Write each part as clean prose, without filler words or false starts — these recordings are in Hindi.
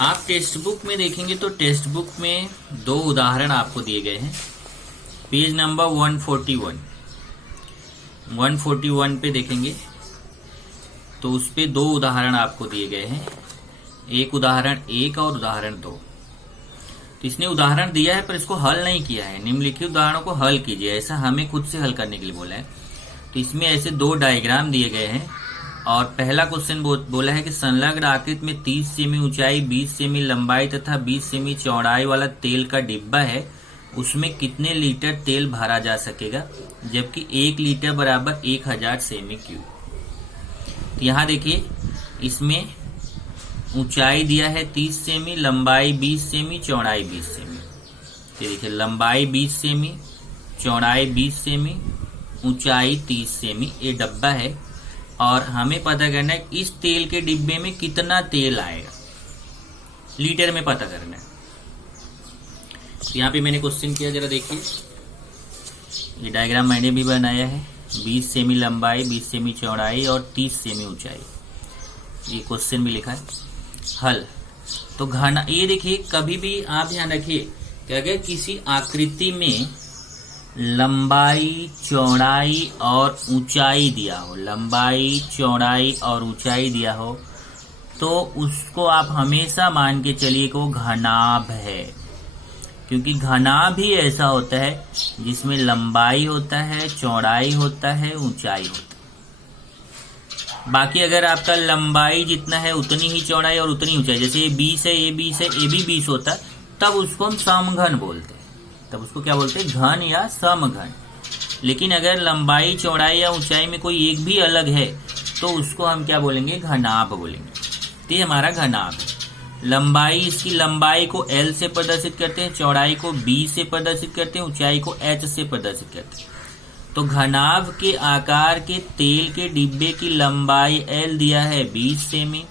आप टेक्स्ट बुक में देखेंगे तो टेक्स्ट बुक में दो उदाहरण आपको दिए गए हैं। पेज नंबर 141 पे देखेंगे तो उस पे दो उदाहरण आपको दिए गए हैं, एक उदाहरण 1 और उदाहरण 2। तो इसने उदाहरण दिया है पर इसको हल नहीं किया है। निम्नलिखित उदाहरणों को हल कीजिए, ऐसा हमें खुद से हल करने के लिए बोला है। तो इसमें ऐसे दो डायग्राम दिए गए हैं और पहला क्वेश्चन बोला है कि संलग्न आकृति में 30 सेमी ऊंचाई, 20 सेमी लंबाई तथा 20 सेमी चौड़ाई वाला तेल का डिब्बा है, उसमें कितने लीटर तेल भरा जा सकेगा, जबकि 1 लीटर बराबर 1000 सेमी क्यूब। तो यहाँ देखिए इसमें ऊंचाई दिया है 30 सेमी, लंबाई 20 सेमी, चौड़ाई 20 सेमी। ये देखिए लंबाई 20 सेमी, चौड़ाई 20 सेमी, ऊंचाई 30 सेमी ये डब्बा है और हमें पता करना है इस तेल के डिब्बे में कितना तेल आएगा, लीटर में पता करना है। तो यहाँ पे मैंने क्वेश्चन किया, जरा देखिए ये डायग्राम मैंने भी बनाया है। 20 सेमी लंबाई, 20 सेमी चौड़ाई और 30 सेमी ऊंचाई, ये क्वेश्चन भी लिखा है। हल तो घना, ये देखिए कभी भी आप ध्यान रखिए कि अगर किसी आकृति में लंबाई, चौड़ाई और ऊंचाई दिया हो, लंबाई, चौड़ाई और ऊंचाई दिया हो, तो उसको आप हमेशा मान के चलिए कि वो घनाभ है, क्योंकि घनाभ ही ऐसा होता है जिसमें लंबाई होता है, चौड़ाई होता है, ऊंचाई होता है। बाकी अगर आपका लंबाई जितना है उतनी ही चौड़ाई और उतनी ऊंचाई, जैसे ये 20 है, ये 20 है, ये भी 20 होता है, तब उसको हम समघन बोलते हैं। तब उसको क्या बोलते हैं, घन या समघन। लेकिन अगर लंबाई, चौड़ाई या ऊंचाई में कोई एक भी अलग है तो उसको हम क्या बोलेंगे, घनाभ बोलेंगे। तो ये हमारा घनाभ है। लंबाई, इसकी लंबाई को L से प्रदर्शित करते हैं, चौड़ाई को B से प्रदर्शित करते हैं, ऊंचाई को H से प्रदर्शित करते हैं। तो घनाभ के आकार के तेल के डिब्बे की लंबाई L दिया है 20 सेमी,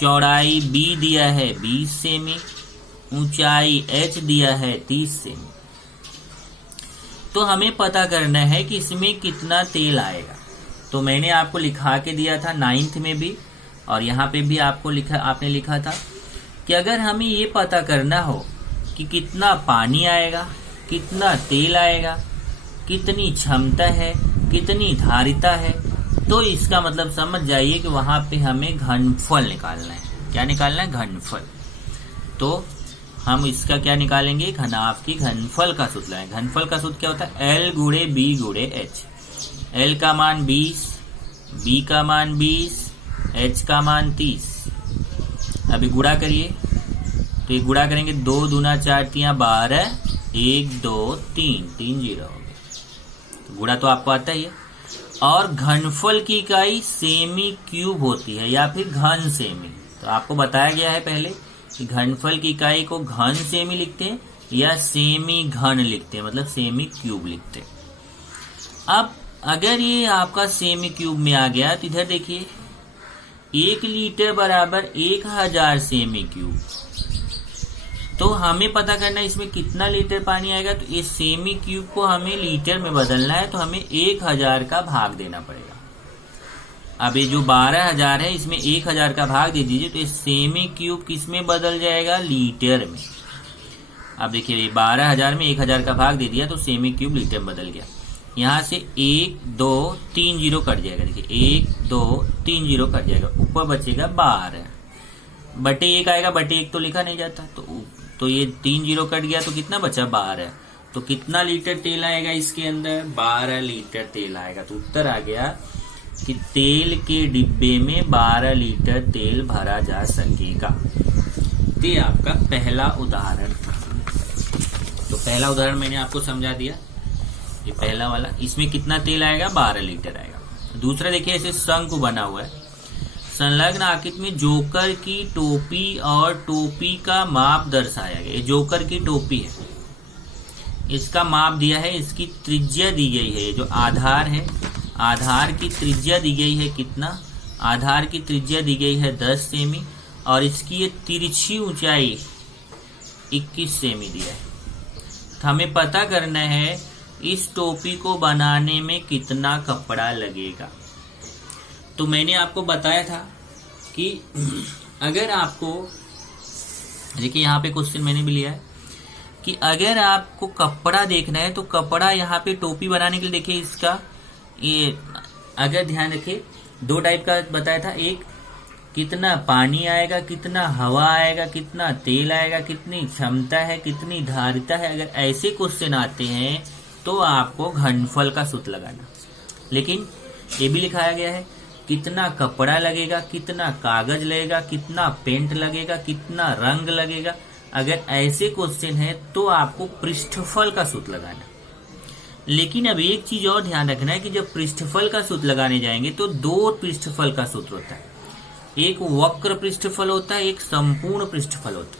चौड़ाई B दिया है 20 सेमी, ऊंचाई H दिया है 30 सेमी। तो हमें पता करना है कि इसमें कितना तेल आएगा। तो मैंने आपको लिखा के दिया था 9th में भी और यहाँ पे भी आपने लिखा था कि अगर हमें ये पता करना हो कि कितना पानी आएगा, कितना तेल आएगा, कितनी क्षमता है, कितनी धारिता है, तो इसका मतलब समझ जाइए कि वहां पे हमें घनफल निकालना है। क्या निकालना है, घनफल। तो हम इसका क्या निकालेंगे, घनाभ की घनफल का सूत्र लाएंगे। घनफल का सूत्र क्या होता है, L गुणे B गुणे H। L का मान 20, B का मान 20, H का मान 30। अभी गुणा करिए, तो ये गुणा करेंगे 2 दूना 4 तिया 12, 1 2 3, 3 0 हो गया। तो गुणा तो आपको आता ही है। और घनफल की इकाई सेमी क्यूब होती है या फिर घन सेमी। तो आपको बताया गया है पहले कि घनफल की इकाई को घन सेमी लिखते हैं या सेमी घन लिखते हैं, मतलब सेमी क्यूब लिखते हैं। अब अगर ये आपका सेमी क्यूब में आ गया तो इधर देखिए 1 लीटर बराबर 1000 सेमी क्यूब। तो हमें पता करना है इसमें कितना लीटर पानी आएगा। तो इस सेमी क्यूब को हमें लीटर में बदलना है, तो हमें 1000 का भाग देना पड़ेगा। अब ये जो 12000 है इसमें 1000 का भाग दे दीजिए, तो इस सेमी क्यूब किस में बदल जाएगा, लीटर में। अब देखिए 12000 में 1000 का भाग दे दिया तो सेमी क्यूब लीटर में बदल गया। यहाँ से 1 2 3 0 कट जाएगा। देखिए 1 2 3 0 कट जाएगा, ऊपर बचेगा 12 बटे 1 आएगा। बटे 1 तो लिखा नहीं जाता, तो ये 3 0 कट गया तो कितना बचा, 12। तो कितना लीटर तेल आएगा इसके अंदर, 12 लीटर तेल आएगा। तो उत्तर आ गया कि तेल के डिब्बे में 12 लीटर तेल भरा जा सकेगा। ये आपका पहला उदाहरण था। तो पहला उदाहरण मैंने आपको समझा दिया, ये पहला वाला। इसमें कितना तेल आएगा, 12 लीटर आएगा। दूसरा देखिए ऐसे शंकु बना हुआ है, संलग्न आकृति में जोकर की टोपी और टोपी का माप दर्शाया गया। ये जोकर की टोपी है, इसका माप दिया है, इसकी त्रिज्या दी गई है। जो आधार है, आधार की त्रिज्या दी गई है कितना, आधार की त्रिज्या दी गई है 10 सेमी और इसकी ये तिरछी ऊंचाई 21 सेमी दिया है। तो हमें पता करना है इस टोपी को बनाने में कितना कपड़ा लगेगा। तो मैंने आपको बताया था कि अगर आपको देखिए यहाँ पे क्वेश्चन मैंने भी लिया है कि अगर आपको कपड़ा देखना है तो कपड़ा यहाँ पे टोपी बनाने के लिए देखिए इसका ये अगर ध्यान रखिए 2 टाइप का बताया था, एक कितना पानी आएगा, कितना हवा आएगा, कितना तेल आएगा, कितनी क्षमता है, कितनी धारिता है। अगर ऐसे क्वेश्चन आते हैं तो आपको घनफल का सूत्र लगाना। लेकिन ये भी लिखाया गया है कितना कपड़ा लगेगा, कितना कागज लगेगा, कितना पेंट लगेगा, कितना रंग लगेगा। अगर ऐसे क्वेश्चन है तो आपको पृष्ठफल का सूत्र लगाना। लेकिन अब एक चीज और ध्यान रखना है कि जब पृष्ठफल का सूत्र लगाने जाएंगे तो 2 पृष्ठफल का सूत्र होता है, एक वक्र पृष्ठफल होता है, एक संपूर्ण पृष्ठफल होता है।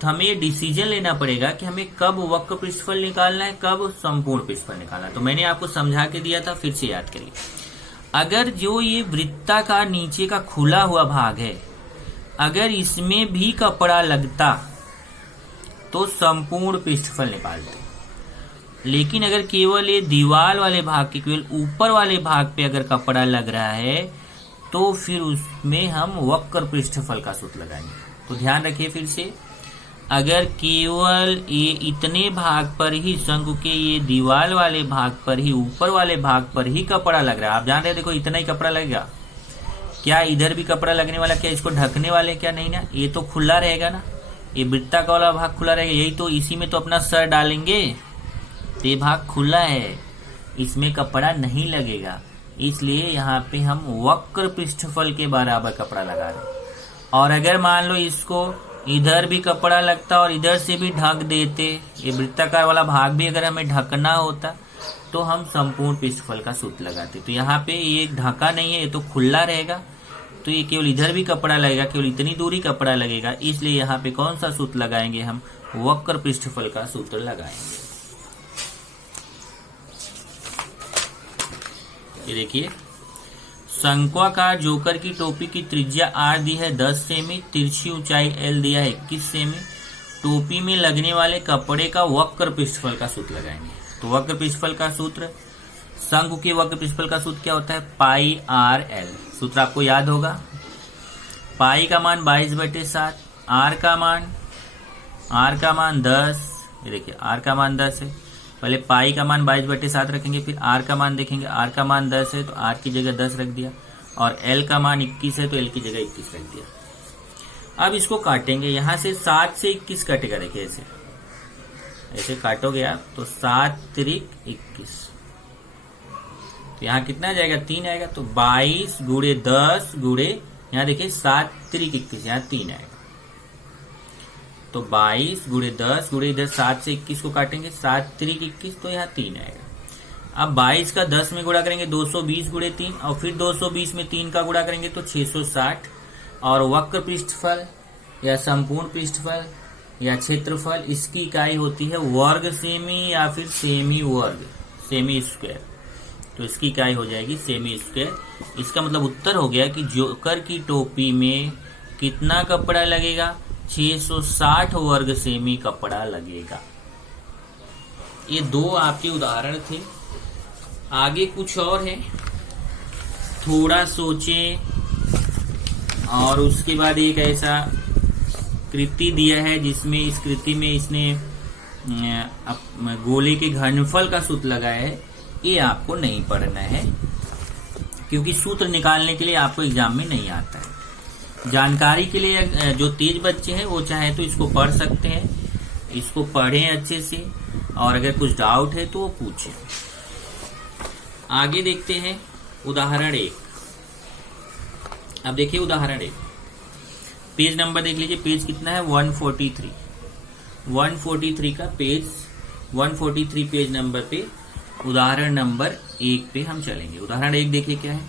तो हमें डिसीजन लेना पड़ेगा कि हमें कब वक्र पृष्ठफल निकालना है, कब संपूर्ण पृष्ठफल निकालना है। तो मैंने आपको समझा के दिया था, फिर से याद करिए। अगर जो ये वृत्ताकार नीचे का खुला हुआ भाग है, अगर इसमें भी कपड़ा लगता तो संपूर्ण पृष्ठफल निकालते। लेकिन अगर केवल ये दीवार वाले भाग के केवल ऊपर वाले भाग पे अगर कपड़ा लग रहा है तो फिर उसमें हम वक्र पृष्ठफल का सूत्र लगाएंगे। तो ध्यान रखिए फिर से, अगर केवल ये इतने भाग पर ही शंकु के ये दीवार वाले भाग पर ही ऊपर वाले भाग पर ही कपड़ा लग रहा है, आप जान रहे हैं, देखो इतना ही कपड़ा लगेगा, क्या इधर भी कपड़ा लगने वाला, क्या इसको ढकने वाले, क्या नहीं ना, ये तो खुला रहेगा ना, ये वृत्ताकार वाला भाग खुला रहेगा, यही तो इसी में तो अपना सर डालेंगे। तो ये भाग खुला है, इसमें कपड़ा नहीं लगेगा, इसलिए यहाँ पे हम वक्र पृष्ठफल के बराबर कपड़ा लगा रहे हैं। और अगर मान लो इसको इधर भी कपड़ा लगता और इधर से भी ढक देते, ये वृत्ताकार वाला भाग भी अगर हमें ढकना होता तो हम संपूर्ण पृष्ठफल का सूत्र लगाते। तो यहाँ पे ये ढका नहीं है, ये तो खुला रहेगा, तो ये केवल इधर भी कपड़ा लगेगा, केवल इतनी दूरी कपड़ा लगेगा, इसलिए यहाँ पे कौन सा सूत्र लगाएंगे, हम वक्र पृष्ठफल का सूत्र लगाएंगे। ये देखिए, शंक्वाकार जोकर की टोपी की त्रिज्या r दी है 10 सेमी, तिरछी ऊंचाई l दिया है 21 सेमी। टोपी में लगने वाले कपड़े का वक्र पृष्ठफल का सूत्र लगाएंगे। तो वक्र पृष्ठफल का सूत्र, शंकु के वक्र पृष्ठफल का सूत्र क्या होता है, पाई r l। सूत्र आपको याद होगा, पाई का मान 22/7, r का मान 10, ये देखिए r का मान 10 है, पहले पाई का मान 22/7 रखेंगे, फिर r का मान देखेंगे, r का मान 10 है तो r की जगह 10 रख दिया, और l का मान 21 है तो l की जगह 21 रख दिया। अब इसको काटेंगे, यहां से 7 से 21 कटेगा, देखिए ऐसे काटोगे आप तो 7 त्रिक 21, तो यहाँ कितना जाएगा, 3 आएगा। तो 22 गुणे 10 गुणे, यहाँ देखिए 7 त्रिक 21, यहाँ 3 आएगा। तो 22 गुणे 10 गुणे इधर 7 से 21 को काटेंगे, 7 त्रिक 21, तो यहाँ 3 आएगा। अब 22 का 10 में गुणा करेंगे 220 गुणे 3, और फिर 220 में 3 का गुणा करेंगे तो 660। और वक्र पृष्ठफल या संपूर्ण पृष्ठफल या क्षेत्रफल, इसकी इकाई होती है वर्ग सेमी या फिर सेमी वर्ग, सेमी स्क्वायर। तो इसकी इकाई हो जाएगी सेमी स्क्वायर। इसका मतलब उत्तर हो गया कि जोकर की टोपी में कितना कपड़ा लगेगा, 660 वर्ग सेमी कपड़ा लगेगा। ये 2 आपके उदाहरण थे, आगे कुछ और है, थोड़ा सोचें। और उसके बाद एक ऐसा कृति दिया है जिसमें इस कृति में इसने गोले के घनफल का सूत्र लगाया है, ये आपको नहीं पढ़ना है क्योंकि सूत्र निकालने के लिए आपको एग्जाम में नहीं आता है। जानकारी के लिए जो तेज बच्चे हैं वो चाहे तो इसको पढ़ सकते हैं, इसको पढ़ें अच्छे से, और अगर कुछ डाउट है तो वो पूछें। आगे देखते हैं उदाहरण 1। अब देखिए उदाहरण 1, पेज नंबर देख लीजिए, पेज कितना है 143। 143 का पेज, 143 पेज नंबर पे उदाहरण नंबर 1 पे हम चलेंगे। उदाहरण 1 देखिए क्या है,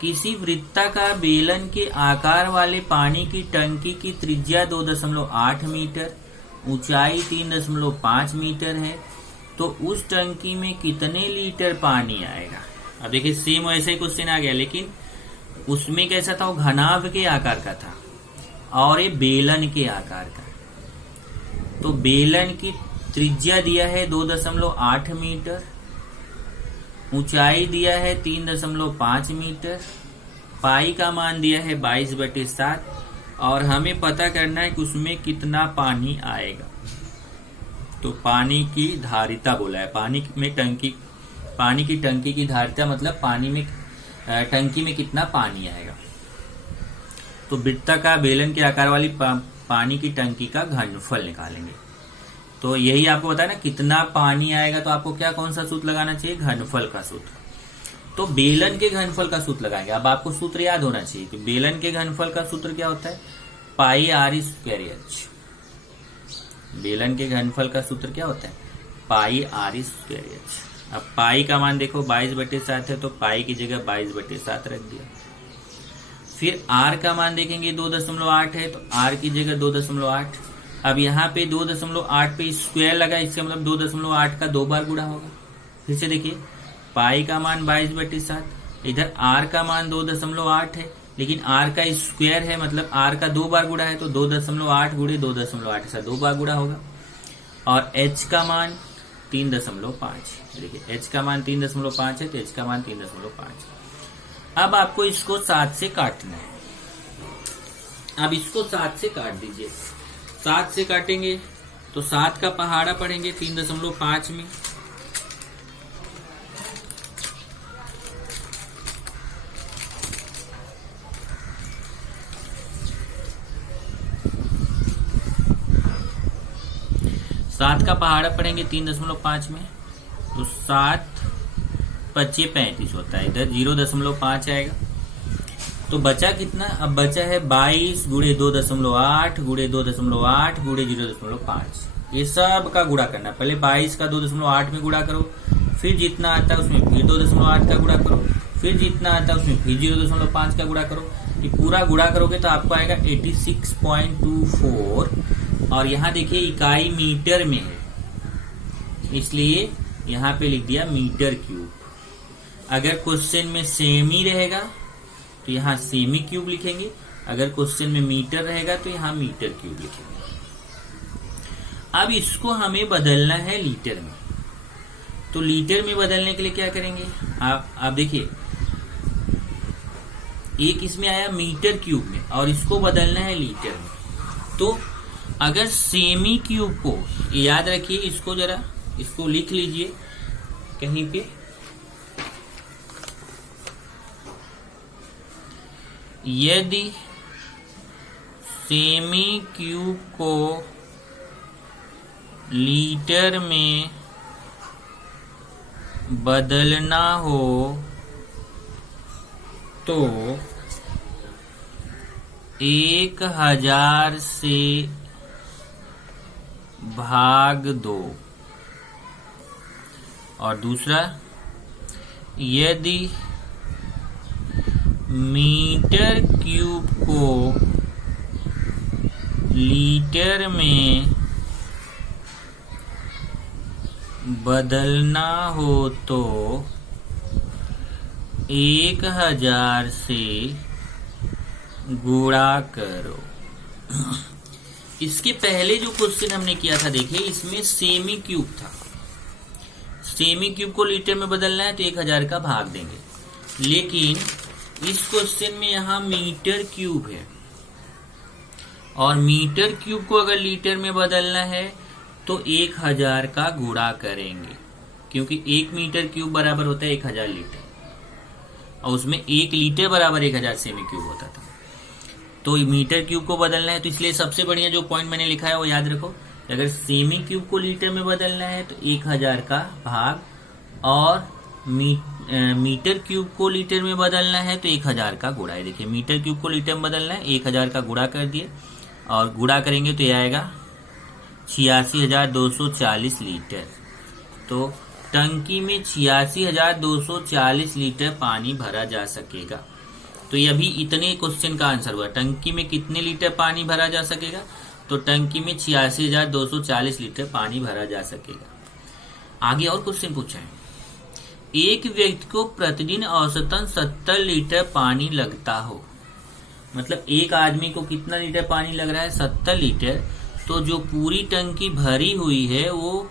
किसी वृत्ताकार बेलन के आकार वाले पानी की टंकी की त्रिज्या 2.8 मीटर, ऊंचाई 3.5 मीटर है, तो उस टंकी में कितने लीटर पानी आएगा। अब देखिए सेम वैसे ही क्वेश्चन आ गया, लेकिन उसमें कैसा था, वो घनाभ के आकार का था और ये बेलन के आकार का। तो बेलन की त्रिज्या दिया है 2.8 मीटर, ऊंचाई दिया है 3.5 मीटर, पाई का मान दिया है 22/7, और हमें पता करना है कि उसमें कितना पानी आएगा। तो पानी की धारिता बोला है, पानी की टंकी की धारिता मतलब टंकी में कितना पानी आएगा। तो वृत्ताकार बेलन के आकार वाली पानी की टंकी का घनफल निकालेंगे। तो यही आपको बताया ना कितना पानी आएगा, तो आपको कौन सा सूत्र लगाना चाहिए, घनफल का सूत्र। तो बेलन के घनफल का सूत्र लगाएंगे। अब आपको सूत्र याद होना चाहिए कि बेलन के घनफल का सूत्र क्या होता है, पाई आर स्क्वायर एच। बेलन के घनफल का सूत्र क्या होता है, पाई आर स्क्वायर एच। अब पाई का मान देखो 22/7 है, तो पाई की जगह 22/7 रख दिया। फिर आर का मान देखेंगे 2.8 है, तो आर की जगह 2.8। अब यहाँ पे 2.8 पे स्क्वायर लगा, इसका मतलब 2.8 का 2 बार गुणा होगा। फिर से देखिए पाई का मान 22/7, इधर आर का मान 2.8 है, लेकिन आर का स्क्वायर है मतलब आर का 2 बार गुणा है, तो 2.8 गुणे 2.8 से 2 बार गुणा होगा। और एच का मान 3.5, देखिए एच का मान 3.5 है, तो एच का मान 3.5। अब आपको इसको 7 से काटना है। अब इसको 7 से काट दीजिए। 7 से काटेंगे तो 7 का पहाड़ा पढ़ेंगे 3.5 में। सात का पहाड़ा पढ़ेंगे 3.5 में, तो 7×5 = 35 होता है, इधर 0.5 आएगा। तो बचा कितना, अब बचा है 22 गुणे 2.8 गुणे 2.8 गुणे 0.5। ये सब का गुणा करना। पहले 22 का 2.8 में गुणा करो, फिर जितना आता है उसमें फिर 2.8 का गुणा करो, फिर जितना आता है उसमें फिर 0.5 का गुणा करो। ये पूरा गुणा करोगे तो आपको आएगा 86.24। और यहाँ देखिए इकाई मीटर में है, इसलिए यहाँ पे लिख दिया मीटर क्यूब। अगर क्वेश्चन में सेमी रहेगा तो यहाँ सेमी क्यूब लिखेंगे, अगर क्वेश्चन में मीटर रहेगा तो यहाँ मीटर क्यूब लिखेंगे। अब इसको हमें बदलना है लीटर में। तो लीटर में बदलने के लिए क्या करेंगे, आप देखिए एक इसमें आया मीटर क्यूब में और इसको बदलना है लीटर में। तो अगर सेमी क्यूब को, याद रखिए इसको जरा, इसको लिख लीजिए कहीं पे, यदि सेमी क्यूब को लीटर में बदलना हो तो 1000 से भाग दो। और दूसरा, यदि मीटर क्यूब को लीटर में बदलना हो तो 1000 से गुणा करो। इसके पहले जो क्वेश्चन हमने किया था देखिए, इसमें सेमी क्यूब था। सेमी क्यूब को लीटर में बदलना है तो 1000 का भाग देंगे, लेकिन इस क्वेश्चन में यहाँ मीटर क्यूब है और मीटर क्यूब को अगर लीटर में बदलना है तो 1000 का गुणा करेंगे, क्योंकि 1 मीटर क्यूब बराबर होता है 1000 लीटर और उसमें 1 लीटर बराबर 1000 सेमी क्यूब होता था। तो मीटर क्यूब को बदलना है, तो इसलिए सबसे बढ़िया जो पॉइंट मैंने लिखा है वो याद रखो। अगर सेमी क्यूब को लीटर में बदलना है तो 1000 का भाग, और मीटर क्यूब को लीटर में बदलना है तो 1000 का गुणा है। देखिए मीटर क्यूब को लीटर में बदलना है, 1000 का गुणा कर दिए और गुणा करेंगे तो ये आएगा 86,240 लीटर। तो टंकी में 86,240 लीटर पानी भरा जा सकेगा। तो ये अभी इतने क्वेश्चन का आंसर हुआ। टंकी में कितने लीटर पानी भरा जा सकेगा, तो टंकी में 86,240 लीटर पानी भरा जा सकेगा। आगे और क्वेश्चन पूछा है, एक व्यक्ति को प्रतिदिन औसतन 70 लीटर पानी लगता हो, मतलब एक आदमी को कितना लीटर पानी लग रहा है, 70 लीटर। तो जो पूरी टंकी भरी हुई है वो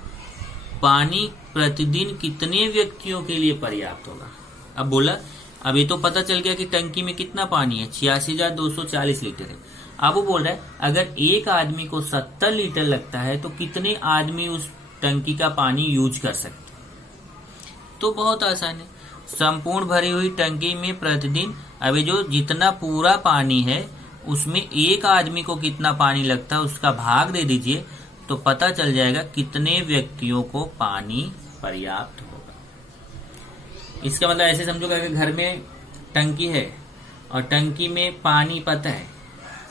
पानी प्रतिदिन कितने व्यक्तियों के लिए पर्याप्त होगा। अब बोला, अब ये तो पता चल गया कि टंकी में कितना पानी है, 86,240 लीटर है। अब वो बोल रहा है अगर एक आदमी को 70 लीटर लगता है तो कितने आदमी उस टंकी का पानी यूज कर सकते हैं। तो बहुत आसान है, संपूर्ण भरी हुई टंकी में प्रतिदिन अभी जो जितना पूरा पानी है उसमें एक आदमी को कितना पानी लगता है उसका भाग दे दीजिए, तो पता चल जाएगा कितने व्यक्तियों को पानी पर्याप्त होगा। इसका मतलब ऐसे समझो कि अगर घर में टंकी है और टंकी में पानी पता है,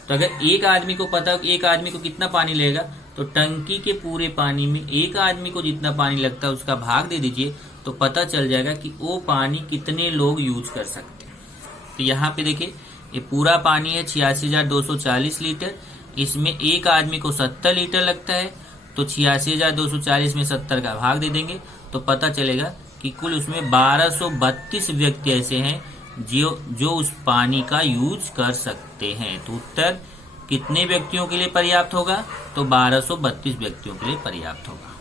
तो अगर एक आदमी को पता कि एक आदमी को कितना पानी लगेगा, तो टंकी के पूरे पानी में एक आदमी को जितना पानी लगता है उसका भाग दे दीजिए, तो पता चल जाएगा कि वो पानी कितने लोग यूज कर सकते हैं। तो यहाँ पे देखिए ये पूरा पानी है 86,240 लीटर, इसमें एक आदमी को 70 लीटर लगता है, तो 86,240 में 70 का भाग दे देंगे तो पता चलेगा कि कुल उसमें 1232 व्यक्ति ऐसे हैं जो उस पानी का यूज कर सकते हैं। तो उत्तर कितने व्यक्तियों के लिए पर्याप्त होगा, तो 1232 व्यक्तियों के लिए पर्याप्त होगा।